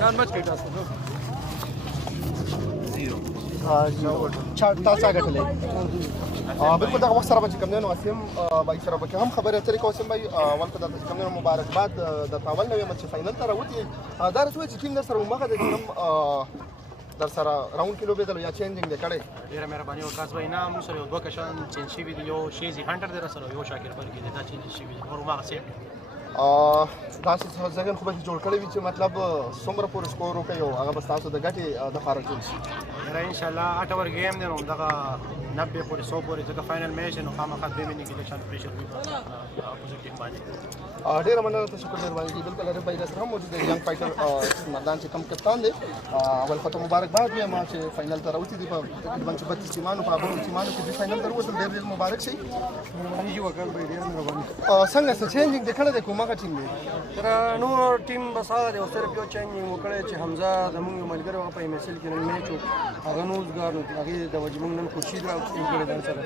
Not much good as well. تاسو غټلې بالکل دا وخت سره چې کوم نه اسیم بای سره به هم خبره اترې کوم بای ولکه دا کوم نه مبارکباد د تاول نوې مچ فائنل ته راوتی دا رسوي چې ټیم در سره مخه د کوم در سره راوند کیلو بدل یا چینجینګ د کړي ډیره مهرباني وکړه بای نه موږ سره یو دوه کشان چینج شي ویډیو شي هانټر در سره یو شاکر پر کې دا چینج شي ویډیو ورو ما سیټ دا چې ځګن خو به جوړ کړی وي چې مطلب څومره پور سکور وکړي او هغه بس تاسو د ګټي د فارق جوړ شي ان شاء الله 8 اور گیم دی نو دغه 90 پورې 100 پورې ځکه فائنل میچ نو خامخا به مینه کې الیکشن پریشر وي اپوزیټ ټیم باندې ډیر مننه تاسو ډیر باندې بالکل هر بای سره موجود دی ینګ فایټر مردان چې کم کپتان دی اول فتو مبارکباد دی ما چې فائنل ته راوتی دی په تقریبا 32 ټیمانو په هغه ټیمانو کې فائنل ته وروتل ډیر مبارک شي مهرباني وکړ به ډیر مهرباني څنګه څه چینجینګ د کړه د کومه ټیم دی تر نو ټیم بسا دی او صرف یو چینجینګ وکړي چې حمزه زموږ ملګری هغه په میسل کې نن میچ هغه نوزګار نو هغه د وجمنګ نن خورشید راوستي کړی دا سره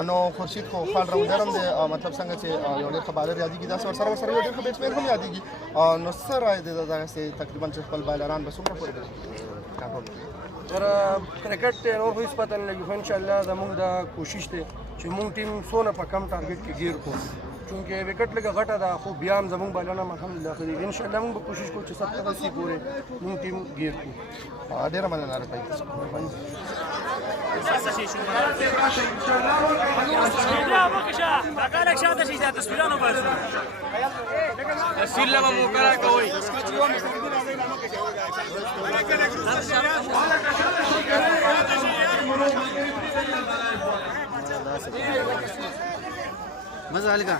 انو خورشید خو خال راوندرم دی مطلب څنګه چې یو ډېر خبر یادېږي دا سره سره یو ډېر بیټسمن هم یادېږي نو سره د دغه سي تقریبا چې خپل بالران به څومره پورې تر کرکټ نور هیڅ پته نه لګي ان شاء الله زموږ دا کوشش دی چې موږ ټیم سونه په کم ټارګټ کې گیر کو چونکې وکټ لګه غټه ده خو بیا هم زموږ بالونه الحمدلله خو ان شاء الله موږ به کوشش کوو چې 70 پورې موږ ټیم گیر کو ډېر مننه راځي مزه الګه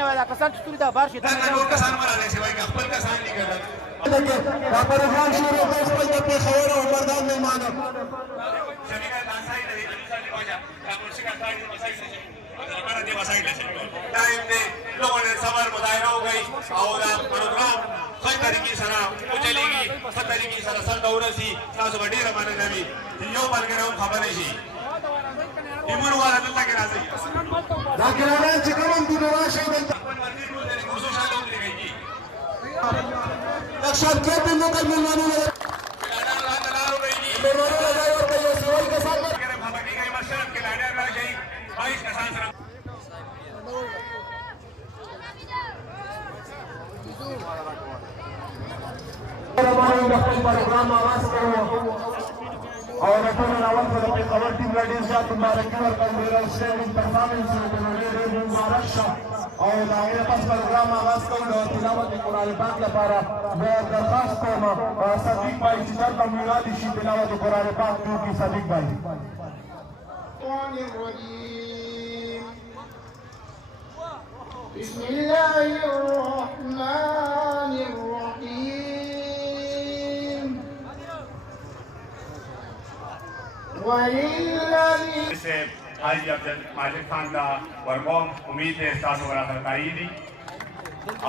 نه ولا کسان چې دا بار شي دا کسان ولا شي وای خپل کسان لیکل دا پر خان شروع په خپل د خبر او مردان میمانه شریکه داسای دی انسان لوجا دا مرشکا سای دی مسای شي हमारा दे वसाइल है टाइम ने लोगों ने सबर मुदायरा हो गई और प्रोग्राम खै तरीके से चलेगी सब तरीके से सर दौरसी तासो बड़ी रमाने नबी यो बार के हम खबर है सी इमर वाला अल्लाह के राजी दाखिलाना चिकन की नवाशे अपन मर्जी को देने को शादी हो गई लक्ष्य के दिन में कल मिलवाने लगा लाडा हो गई मेरे लगाए और ये सिविल के साथ करे भाभी के मशरफ के लाडा रह गई 22 का साथ प्रोग्राम आवाज करो और अपन रावल पर अपने कवर टीम लेडीज का मुबारक और मेरा स्टेडियम परफॉर्मेंस में मुबारक और आगे पास प्रोग्राम आवाज करो तिलावत कुरान पाक लपारा मैं दरखास्त करूं सदीक भाई जिधर का मिलादी शी तिलावत कुरान पाक की सदीक भाई بسم الله الرحمن الرحيم وللذي से हाजी अब्दुल माजिद खान का परफॉर्म उम्मीद है साथ वाला सरकारी दी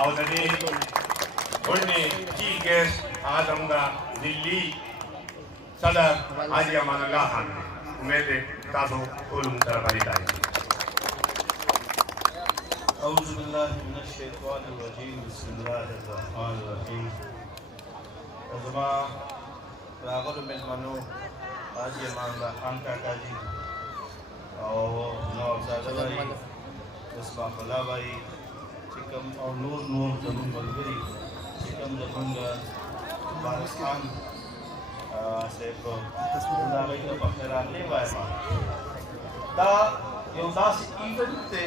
और दनी उन्हें चीफ गेस्ट आज हमका दिल्ली सदर हाजी अमानुल्लाह खान उम्मीद है साथ उलूम सरकारी दी أعوذ بالله من الشيطان الرجيم بسم الله الرحمن الرحيم أزما راغل من منو حاجی امان الله خان کاکا جی او نواب زاده بھائی مصباح الله بھائی چکم او نور زمون ملګری چکم زمون بارس خان صاحب دا غي په خیر راغلی وای دا یو داسې ایونت ته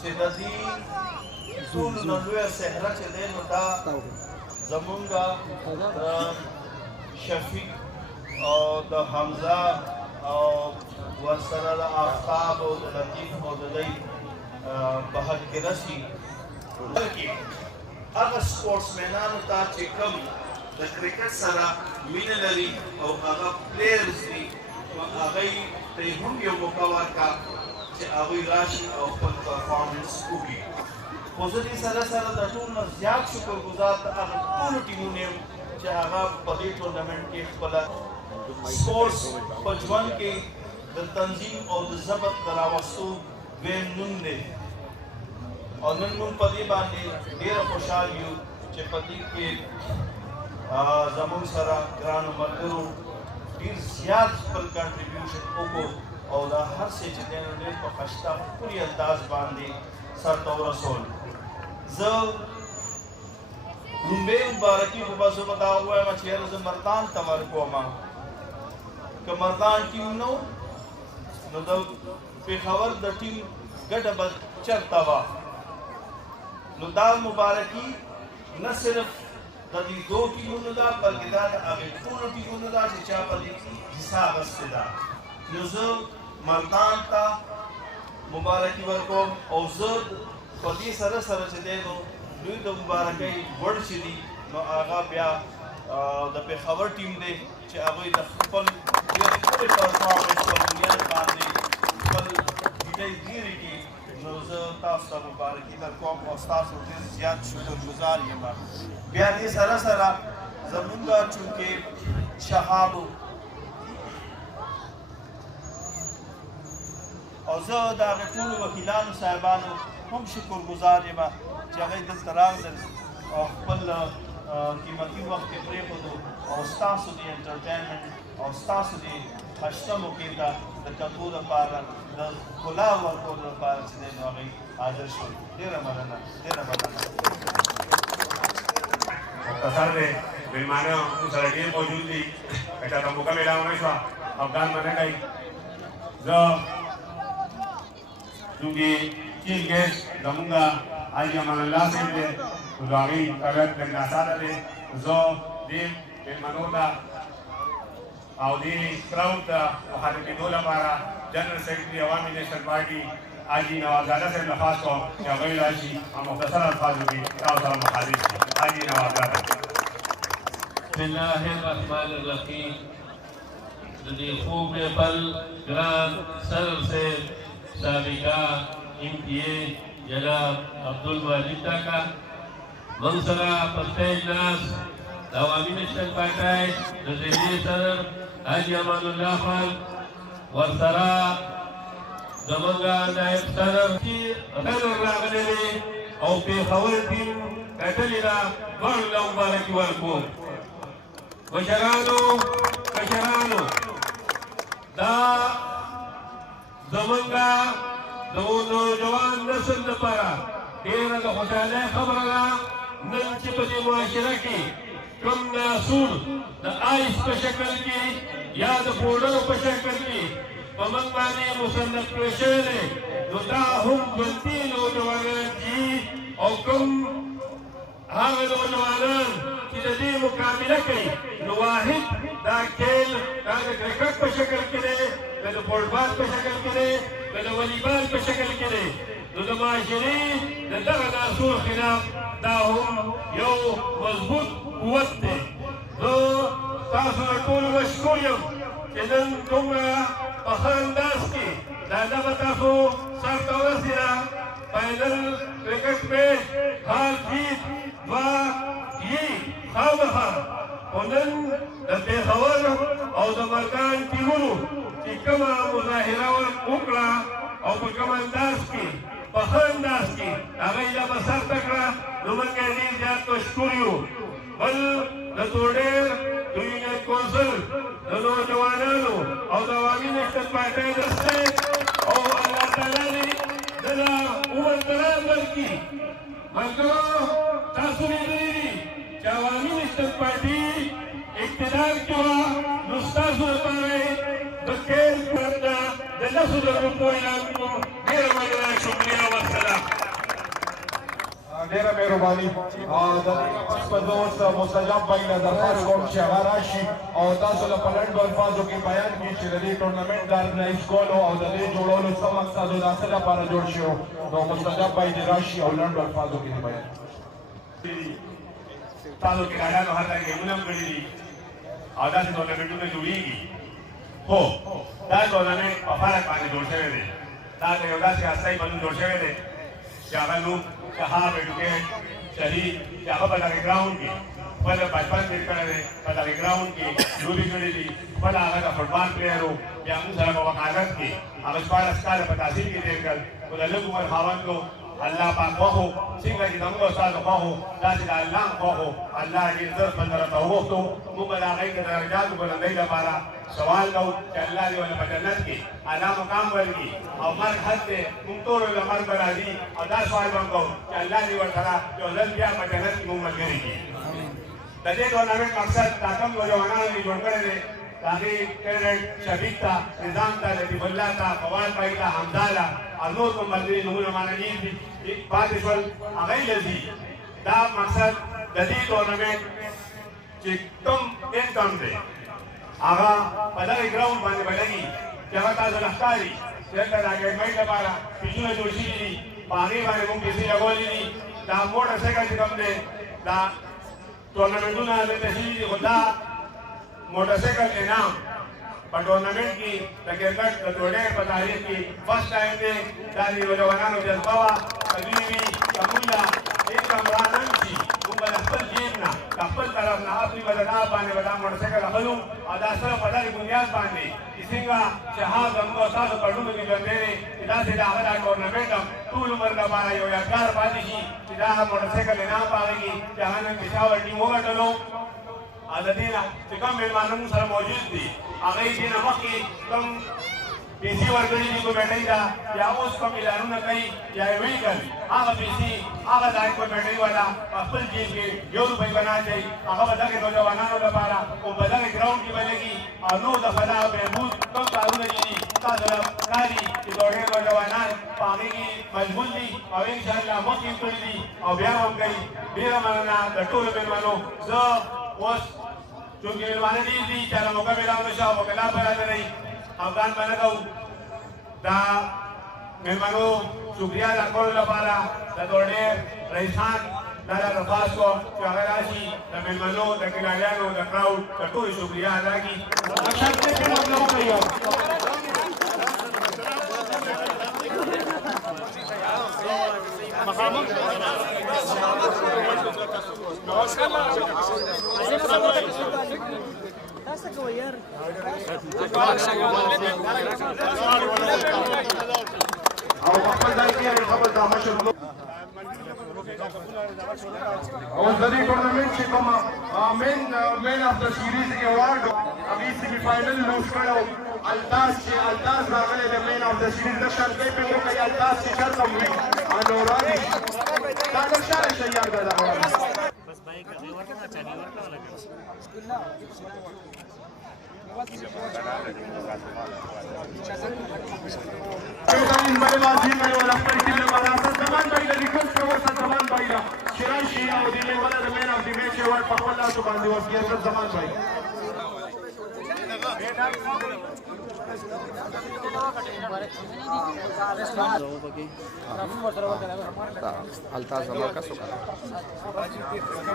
چې د دې ټول نو لوی صحرا چې دی نو دا زمونږه شفیق او د حمزه او ورسره د آفتاب او د لطیف او د دی بحد کې رسي بلکې هغه سپورټسمینانو ته چې کوم د کرکټ سره مینه لري او هغه پلیئرز دي هغوی ته یې هم یو موقع ورکړه چې هغوی راشي او خپل پرفارمنس وکړي خو زه دې سره سره د ټول نه زیات شکرګزار د هغه ټولو ټیمونو یم چې هغه په دې ټورنمنټ کې خپله سپورټس په ژوند کې د تنظیم او د ضبط د راوستو دویم نوم دی او نن موږ په دې باندې ډېره خوشحال یو چې په دې کې زموږ سره ګرانو ملګرو ډېر زیات خپل کنټریبیوشن وکړو او دا هر څه چې دی نو ډېر په ښایسته ښکلي انداز باندې سرته ورسول زه لومبۍ مبارکي خو به زه به دا ووایم چې یاره زه مردان ته ورکوم که مردان ټیم نه و نو د پېښور د ټیم ګټه به چېرته وه نو دا مبارکي نه صرف د دې دوو ټیمونو ده بلکې دا د هغې ټولو ټیمونو ده چې چا په دې کې حصه اخیستې ده نو زه مردان ته مبارکي ورکوم او زه په دې سره سره چې دی نو دوی د مبارکۍ وړ چې دي نو هغه بیا د پېښور ټیم دی چې هغوی د خپل ډېر ښکلې پرفارمنس په بنیاد باندې خپل ډیډۍ ډېرې کړي نو زه تاسو ته مبارکي درکوم او ستاسو ډېر زیات شکرګزار یم بیا دې سره سره زمونږ چونکې شهادو او زه د هغې ټولو وکیلانو صاحبانو هم شکرګزار یم چې هغوی دلته راغلل او خپل قیمتي وخت یې پرېښودو او ستاسو د انټرټینمنټ او ستاسو د ښایسته موقع ته د کتو لپاره د ښکلا ورکولو لپاره چې دی نو هغوی حاضر شول ډېره مننه ډېره مننه مختصر دی مېلمانه موږ سره ډېر موجود دي که چاته موقع میلاو نه شوه افغان مننه کوي زه چونکې چیف ګیسټ زمونږ حاجي امان الله صاحب دی نو د هغوی طبیعت لږ ناساده دی زه دې مېلمنو ته او دې کراؤډ ته مخاطب کېدو لپاره جنرل سیکرټري عوامي نیشنل پارټي حاجي نواززاده صاحب نه خواست کوم چې هغوی راشي او مختصر الفاظ وکړي تاسو سره مخاطب شي حاجي نواززاده بسم الله الرحمن الرحیم د دې خوب پل ګران صدر صاحب سابقہ MPA جناب عبدالمالک کاکا منصرہ پرسٹیج ناس عوامی نیشنل پارٹی د ضلعي صدر حاجي امان الله خان ورسره زموږ نائب صدر چې غیر راغلی دی او پېښور ټیم ګټلې ده دواړو له مبارکي ورکوم کشرانو دا زموږ د نوجوان نسل لپاره ډېره د خوشحالۍ خبره ده نن چې په دې معاشره کې کوم ناسور د آیس په شکل کې یا د پوډرو په شکل کې په موږ باندې مسلط کړی شوی دی نو دا هم ژوندي نوجوانان دي او کوم هغه نوجوانان چې د دې مقابله کوي نو واحد دا کھیل دا د کرکټ په شکل کې دی که د فوټبال په شکل کې دی که د والیبال په شکل کې دی نو د معاشرې د دغه ناسور خلاف دا هم یو مضبوط قوت دی زه تاسو د ټولو مشکور یم چې نن دومره په ښه انداز کې دا دغه تاسو سرته ورسېده فاینل کرکټ میچ حال جیت 2 یې خامخا خو نن د پېښور او د مردان ټیمونو چې کومه مظاهره وکړه او په کوم انداز کې په ښه انداز کې هغوی دا به سرته کړه نو موږ یې ډېر زیات مشکور یو بل د توډیر د یونین کونسل د نوجوانانو او د عوامي نیشنل پارټۍ دسته او الله تعالی دې دله عمر دراز ورکړي ملګرو تاسو لیدلي دي چې عوامي نیشنل پارټي اقتدار کې وه نو ستاسو لپاره یې د کیل پرته د 10,000 روپیو اعلان کړو ډېره مننه شکریه والسلام ډېره مهرباني د پس په دوست مستجاب بھائی له درخواست کوم چې هغه راشي او تاسو له په لنډو الفاظو کې بیان کړي چې د دې ټورنمنټ د ارګنایز کولو او د دې جوړولو څه مقصد او د څه لپاره جوړ شوی نو مستجاب بھائی دې راشي او لنډو الفاظو کې بیان تاسو کېناډانو هر ځای ګیمونه هم کړي دي او داسې ټورنمنټونه جوړېږي خو دا ټورنمنټ په فرق باندې جوړ شوی دی دا د یو داسې هستۍ په نوم جوړ شوی دی چې هغه نوم شهاب ایډوکیټ شهید چې هغه په دغه ګراوند کې خپل بچپن تېر کړی دی په دغه ګراوند کې لوبې کړې دي خپل هغه د فټبال پلیر و بیا موږ سره په وکالت کې هغه 14 کاله په تحصیل کې تېر کړل خو د لږ عمر خاوند و الله پاک خوښو څنګه چې زموږ استاد خوښو داسې د الله خوښو الله ډېر زر بنده راته وغوښتو موږ به د هغوی د درجاتو بلندۍ لپاره سوال کوو چې الله دې ورله په جنت کې اعلی مقام ورکړي او مرګ حد دی موږ ټولو له مرګ به راځي او دا سوال به هم کوو چې الله دې ورسره یو ځل بیا په جنت کې موږ ملګري کړي د دې ټورنمنټ مقصد دا کوم نوجوانانو دې جوړ کړی دی د هغې کیډټ شفیق ته نظام ته لطیف الله ته فواد بھائی ته حمزه ته او نور کوم ملګري نومونه مانه ډېر دي پاتې شول هغوی له ځي دا مقصد د دې ټورنمنټ چې کوم انکم دی هغه په دغه ګراوند باندې به لګي چې هغه تاسو له ښکاري چې دلته د اکیډمۍ لپاره پیچونه جوړ شوي دي په هغې باندې موږ پیسې لګولې دي دا موټر سایکل چې کوم دی دا ټورنمنټونه دلته شوي دي خو دا موټر سایکل انعام په ټورنمنټ کې د کرکټ د ټولنې په تاریخ کې فرسټ ټایم دی دا د نوجوانانو جذبه وه که دوی وي که موږ له هېڅ کمران هم شي موږ به د خپل جیب نه د خپل طرف نه اصلي به د دا باندې به دا موټر سایکل اخلو او دا صرف په دغې بنیاد باندې چې څنګه شهاب زموږ استادو کډونو کې ژوندی دی چې داسې د هغه دا ټورنمنټ هم ټول عمر لپاره یو یادګار پاتې شي چې دا موټر سایکل انعام په هغې کې چې هغه نن پېښور ټیم وګټلو او د دې نه چې کوم مېلمانه موږ سره موجود دي هغوی دې نه مخکې کوم پیسې ورکړي دي کمیټۍ ته یا اوس کوم اعلانونه کوي یا یې ویل هغه پیسې هغه د کمیټۍ والا په خپل جیب کې 1 روپۍ به نه اچوي هغه به دغې نوجوانانو لپاره او په دغې ګراونډ کې به لګي او نور د فضا او بهبود کوم کارونه چې دي تاسو له ښکاري چې د ډېر نوجوانان په هغې کې مشغول دي او انشاءالله مخکې یې کړي دي او بیا هم کوي ډېره مننه د ټولو مېلمنو زه اوس چونکې مېلمانه ډېر دي چې هغه موقع میلاو نه شو وکلا به رالرئ افغان به نه کوو دا مېلمنو شکریه ادا کولو لپاره د ډېر رئیسان دا درخواست کوم چې هغه راشي د مېلمنو د کلاډیانو د کراوډ د ټولو شکریه ادا کړي او خپل ځای کې خپل د مشر او د دې ټورنمنټ چې کوم مین اف د سیریز ایوارډ هغې سیمي فاینل لوز کړی الطاز چې الطاز راغلی د مین اف د سیریز د شرکۍ پې وکړي الطاز چې شرط هم وي نو راځي دا ډېر شاله تیار ده دغه بڑے واضح میں والا خپل ټیم لپاره زمان بھائی د ریکوست کوم زمان بھائی را شرای شي او د لیول د مین اف د میچ ور په خپل لاس باندې ورکړي زمان بھائی الطاز زمان کا سوکا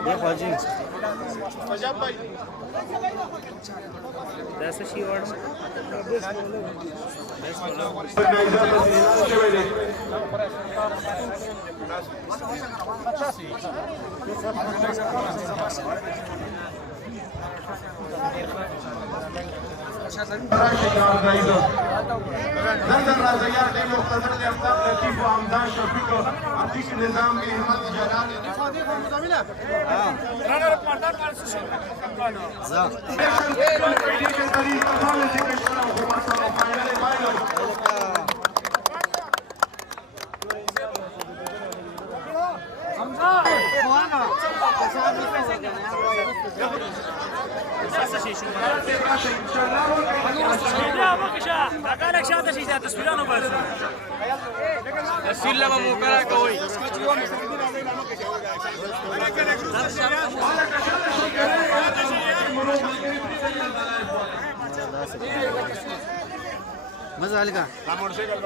देखो जी فجاب بھائی ऐसे शी वर्ड نظر رازیار ډېر مختصر دی افتاب لطیف و حمزه شفیق عتیق نظام احمد جلال شاته شي تصویرونه وباسي मजा आली का मोटरसायकल